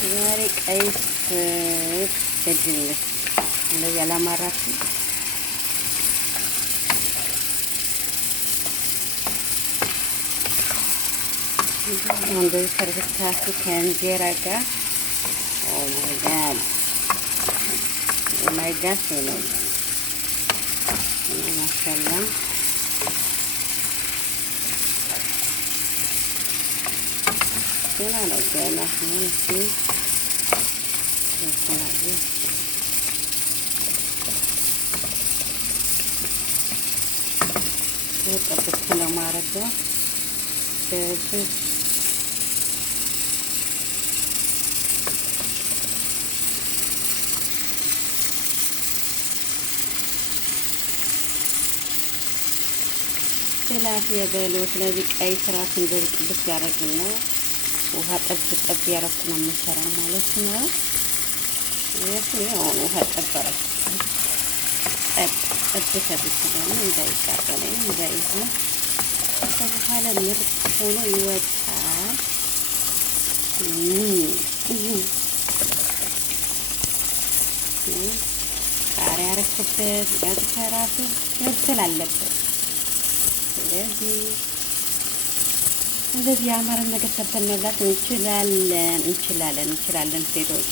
ዛሬ ቀይ ስር በድንች እንደዚህ አላማራችሁ? እንደዚህ ሰርታችሁ ከእንጀራ ጋር ኦ ማይ ጋድ ነው ማሻአላ። ገና ነው ገና ጠብቅ ለማድረግ ትላፊያ በሎ። ስለዚህ ቀይ ስራት እንደዚህ ጥብስ ያደረግና ውሃ ጠብ ያደረኩ ነው የምሰራው ማለት ነው። ይሄው ውሃ ጠበረ ጠብ ደግሞ እንዳይቃጠለኝ እንዳይሆን በኋላ ምርጥ ሆኖ ይወጣል። ቃሪያ ያረኩበት ገብተራሱ መብሰል አለበት። ስለዚህ እንደዚህ ያማረ ነገር ሰርተን መብላት እንችላለን ሴቶች